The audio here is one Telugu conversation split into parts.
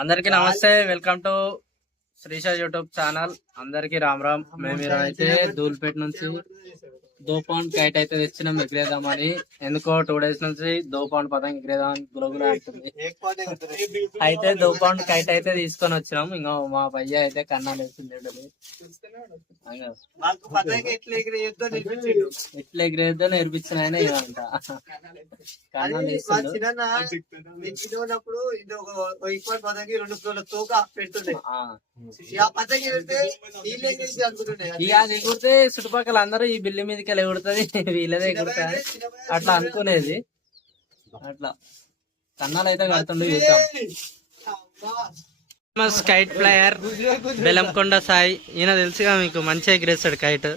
అందరికి నమస్తే, welcome to Srisha YouTube channel. అందరికి రామ్ రామ్. మేము ఈరోజు అయితే ధూల్పేట నుంచి దోపాన్ కైట్ అయితే తెచ్చినాం ఎగిరేద్దామని. ఎందుకో 2 days నుంచి దోపాన్ పతంగ్ ఎగిరేదామని గులగుల అవుతుంది. అయితే దోపాన్ కైట్ అయితే తీసుకొని వచ్చినాం. ఇంకా మా భయ్య అయితే కన్నాలు వేసింది. ఎట్లా ఎగిరేద్దో నేర్పించిన ఆయన ఇదంట కన్నాలు వేసిండు. ఎగురితే చుట్టుపక్కల అందరూ ఈ బిల్లి మీదకి ఎగురుతుంది, వీళ్ళదే ఎగురుతుంది అట్లా అనుకునేది. అట్లా కన్నాలు అయితే కడుతుండే. Famous kite player Bellamkonda Sai. ఈయన తెలుసుగా మీకు, మంచిగా ఎగిరేస్తాడు కైట్.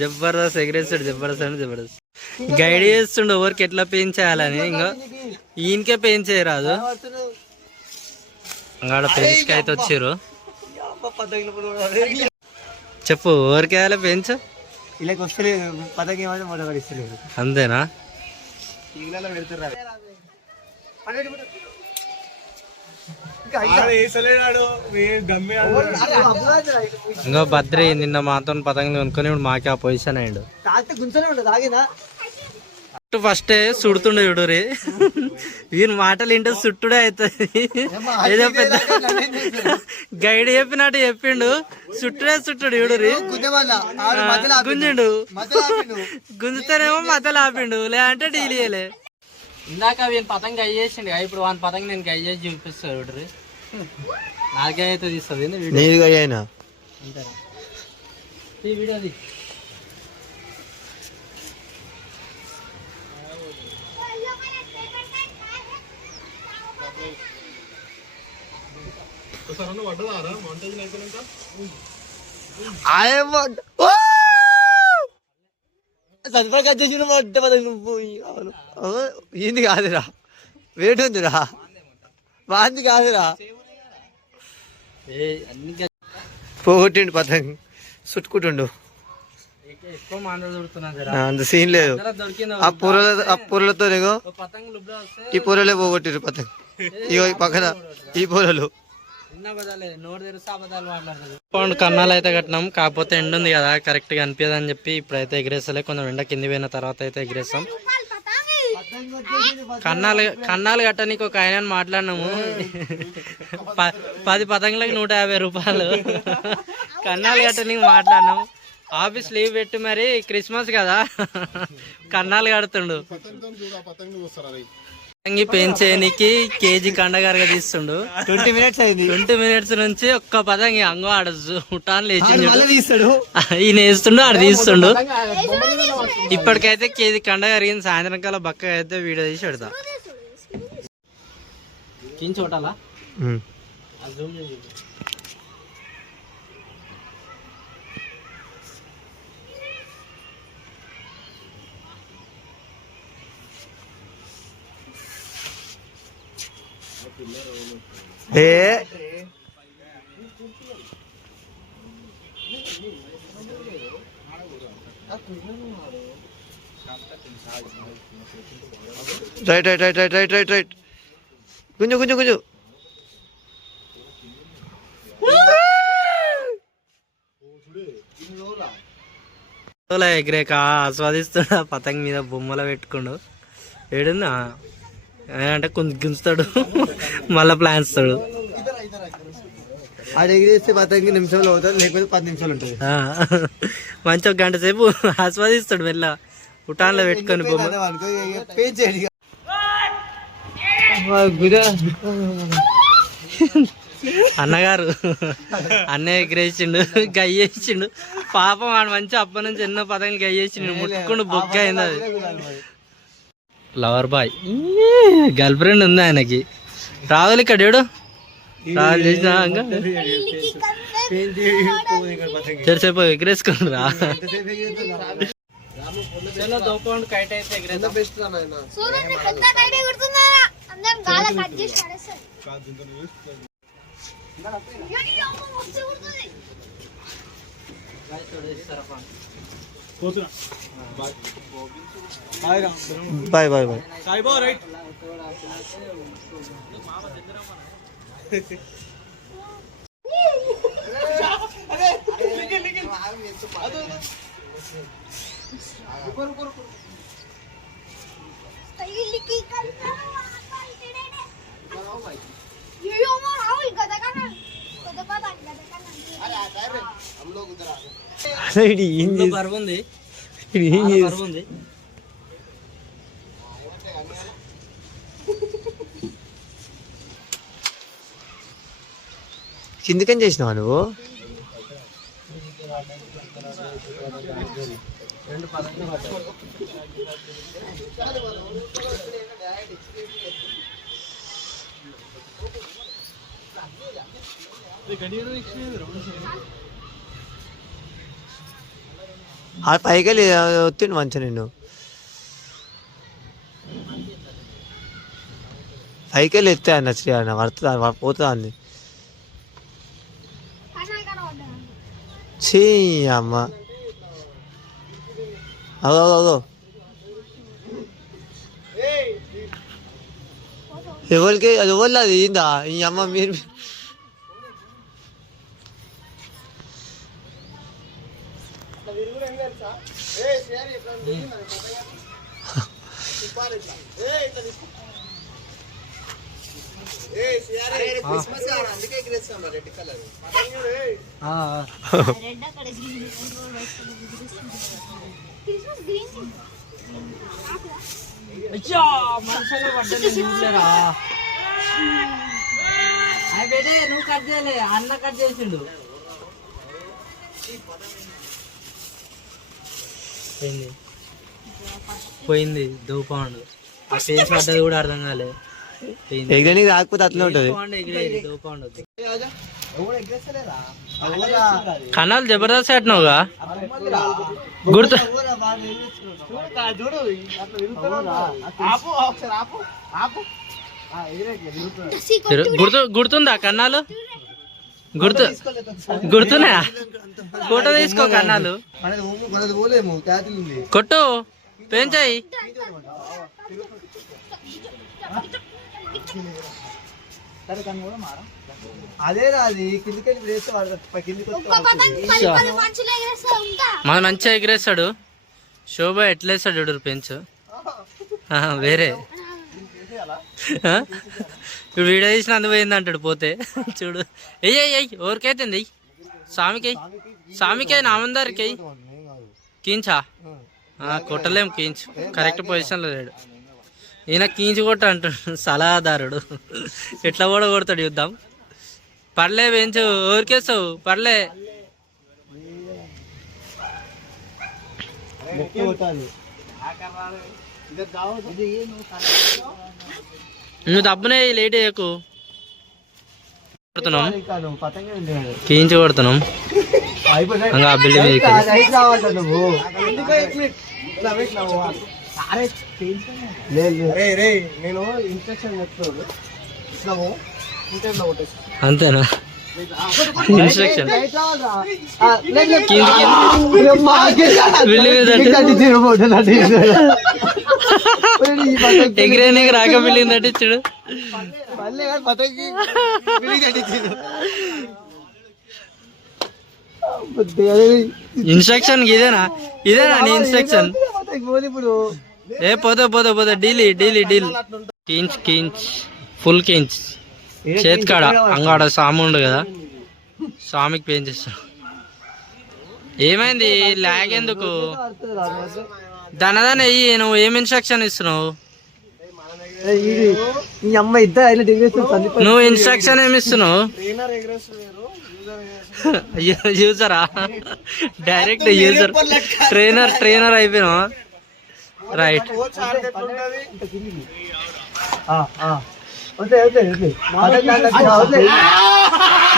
జబర్దస్త్ ఎగిరేస్తాడు, జబర్దస్త్ గైడ్ చేస్తుండు ఎవరికి ఎట్లా పెంచేయాలని. ఇంకా ఈయనకే పెంచేయరాదు. ఇంకా పెంచుకి అయితే వచ్చారు. చెప్పు ఎవరికి వేయాలి పెంచు. అంతేనా? ఇంకో బద్రి నిన్న మాతో పతంగులు కొనుక్కొని ఇప్పుడు మాకే ఆ పొజిషన్ అయ్యాడు. ఫస్ట్ సుడుతుండే చూడురి. వీని మాటలు ఇంటే సుట్టుడే అవుతుంది. ఏదో పెద్ద గైడ్ చెప్పినట్టు చెప్పిండు. సుట్టుడే చూడురి. గుంజిండు, గుంజుతానేమో మధ్యలో ఆపిండు, లేదంటే డీల్ చేయలే. ఇందాక వీని పతంగ గై చేసిండు, ఇప్పుడు వాని పతంగ నేను గై చేసి చూపిస్తాను చూడరి. నాకే అయితే తీస్తుంది అంతేనా? వీడియోది ఏంది కాదురా, వేటు ఉందిరా, బాంది కాదురా. పోగొట్టిండు పతంగ్, చుట్టుకుంటుండు. అంత సీన్ లేదు. ఆ పూరలతో ఈ పూరలే పోగొట్టిరు పతంగ్. ఇగో పక్కన ఈ పూరలు. కన్నాలు అయితే కట్టినాం. కాకపోతే ఎండ ఉంది కదా, కరెక్ట్ గా అనిపించదు అని చెప్పి ఇప్పుడైతే ఎగిరేస్తలే. కొంచెం ఎండ కింది పోయిన తర్వాత అయితే ఎగిరేస్తాం. కన్నాలు కట్టడానికి ఒక ఆయన మాట్లాడినాము. 10 పతంగులకు 150 రూపాయలు. కన్నాలు కట్టడానికి మాట్లాడినాము. ఆఫీస్ లీవ్ పెట్టి మరి క్రిస్మస్ కదా కన్నాలు కడుతుండు. పెంచేనికి కేజీ కండగారుగా తీస్తుండు. 20 minutes నుంచి ఒక్క పతంగి అంగో ఆడచ్చు ఉటాన్ లేచి ఈయన వేస్తుండు, ఆడ తీస్తుండు. ఇప్పటికైతే కేజీ కండ కరిగింది. సాయంత్రం కాలం బక్క అయితే వీడియో తీసి పెడతా. కించోటాలా రైట్ గుంజు ఎగిరేక ఆస్వాదిస్తాడు. పతంగ్ మీద బొమ్మలు పెట్టుకుండు. ఏడున్నా అంటే గుంజుతాడు, మళ్ళా ప్లాన్ ఇస్తాడు. అది ఎగిరేస్తే పతంగి నిమిషాలు అవుతుంది, లేకపోతే 10 నిమిషాలు ఉంటుంది. మంచి 1 గంట సేపు ఆస్వాదిస్తాడు. మెల్ల ఉటాన్లో పెట్టుకొని బొమ్మ. అన్నగారు అన్నయ్య ఎగిరేసిండు, గయ్యేసిండు. పాపం వాడు మంచి అప్పటి నుంచి ఎన్నో పతంగులు గయ్యేసిండు. ముట్టుకుండు బొగ్గ అయింది. అది లవర్ బాయ్, గర్ల్ ఫ్రెండ్ ఉంది ఆయనకి. రావాలి ఇక్కడ ఏడు రావాలి చేసిన సరిసేపు ఎగిరేసుకుని రా. కైట్ అయితే ఎగిరేద్దాం. Bye bye bye. బరువు ఉంది. కిందికని చేసినావా నువ్వు? ఆ పైకి వెళ్ళి వస్తుండు మంచిగా నిన్ను. పైకి వెళ్ళి ఎత్తే అన్న శ్రీ అన్న పడుతుందా పోతుందా అంది. చీ అమ్మ అదో అదో ఎవరికి అది ఎవరు అది ఏందా ఈ అమ్మ మీరు నువ్వు కట్ చేయలే, అన్న కట్ చేసిండు. పోయింది దూపండు. ఆ పేజ్ పడ్డది కూడా అర్థం కాలేదు. ఎగరనికి రాకపోతే అట్లా ఉంటది. కన్నాలు జబర్దస్త్ ఆడినావుగా గుర్తు గుర్తుందా కన్నాలు? గుర్తున్నా? ఫోటో తీసుకో కన్నాలు కొట్టు పెంచాయి. మన మంచిగా ఎగిరేస్తాడు. శోభ ఎట్లేస్తాడు చూడు పెంచు. వేరే ఇప్పుడు వీడియో తీసిన అందుపోయింది అంటాడు పోతే. చూడు ఎయ్యి ఎవరికైతుంది స్వామికి నామందరికి కీంచా కొట్టలేం. కీంచు కరెక్ట్ పొజిషన్లో లేడు ఈయన. కీంచు కొట్ట అంటాడు సలహాదారుడు. ఎట్లా కూడా కొడతాడు చూద్దాం. పర్లే పెంచు ఎవరికేస్తావు పర్లే. నువ్వు తప్పునే లేట్ చేయకు. కొడుతున్నాం కీంచి కొడుతున్నాం. ఆ బిల్డింగ్ అంతేనా? ఇన్స్ట్రక్షన్ ఎగిరే రాక బిల్డింగ్ తట్టించాడు. ఇన్స్ట్రక్షన్ ఇదేనా నీ ఇన్స్ట్రక్షన్? ఏ పోతే డీల్ కించ్ ఫుల్ కించ్ చేతికాడ అంగాడ స్వామి ఉండు కదా, స్వామికి పెంచేస్తాడు. ఏమైంది లాగ్ ఎందుకు? దానదాన్ని అయ్యి నువ్వు ఏం ఇన్స్ట్రక్షన్ ఇస్తున్నావు? నువ్వు ఇన్స్ట్రక్షన్ ఏమి ఇస్తున్నావు? యూజరా? డైరెక్ట్ యూజర్ ట్రైనర్ అయిపోయినావా? రైట్.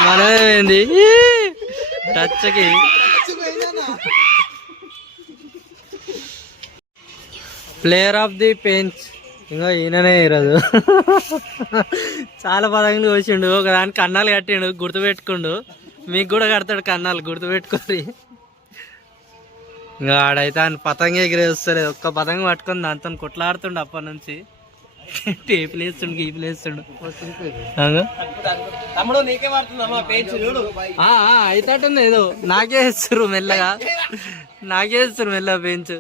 మనమేంది టచ్కి ప్లేయర్ ఆఫ్ ది పెంచ్. ఇంకా ఈయననే ఈరోజు చాలా పదంగా వచ్చిండు. ఒక దానికి కన్నాలు కట్టిండు, గుర్తుపెట్టుకుండు. మీకు కూడా కడతాడు కన్నాలు, గుర్తుపెట్టుకోరి. ఇంకా ఆడైతే ఆయన పతంగ ఎగిరే వస్తలేదు. ఒక్క పతంగ పట్టుకొని దాంతో కొట్లాడుతుండు అప్పటి నుంచి. టేపులేస్తుండు గీపులేస్తుండు తమ్ముడు నీకే పడుతుందమ్మా పేజ్ చూడు. అయితేటుంది ఏదో నాకే ఇస్తారు మెల్లగా, నాకే ఇస్తారు మెల్లగా పెంచు.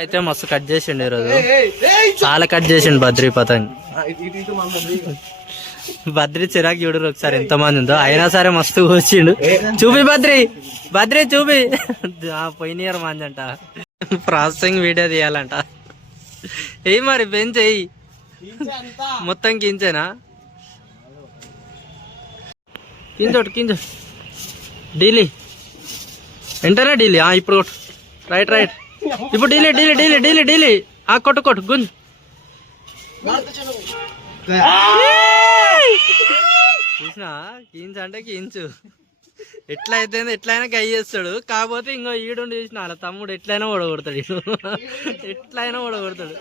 అయితే మస్తు కట్ చేసిండు ఈరోజు, చాలా కట్ చేసిండు బద్రి పతంగ్. బద్రి చిరాకు చూడరు ఒకసారి ఎంత మంది ఉందో, అయినా సరే మస్తు కూర్చిండు. చూపి బద్రి, బద్రి చూపి. పోయిన మంది అంట, ప్రాసెసింగ్ వీడియో తీయాలంట. ఏ మరి బెంచ్ ఎయ్యి మొత్తం కించేనా, కించోటు కించోటు డీలీ ఎంటనే డీలీ. ఇప్పుడు కొట్టు, రైట్ రైట్, ఇప్పుడు డీలీ డీలీ డీలీ డీలీ డీలీ. కొట్టు కొట్టు గుంజు. చూసినా కించు అంటే కించు, ఎట్లయితే ఎట్లయినా గై చేస్తాడు. కాకపోతే ఇంకో ఈడు చూసిన వాళ్ళ తమ్ముడు ఎట్లయినా ఓడగొడతాడు, ఎట్లయినా ఓడగొడతాడు.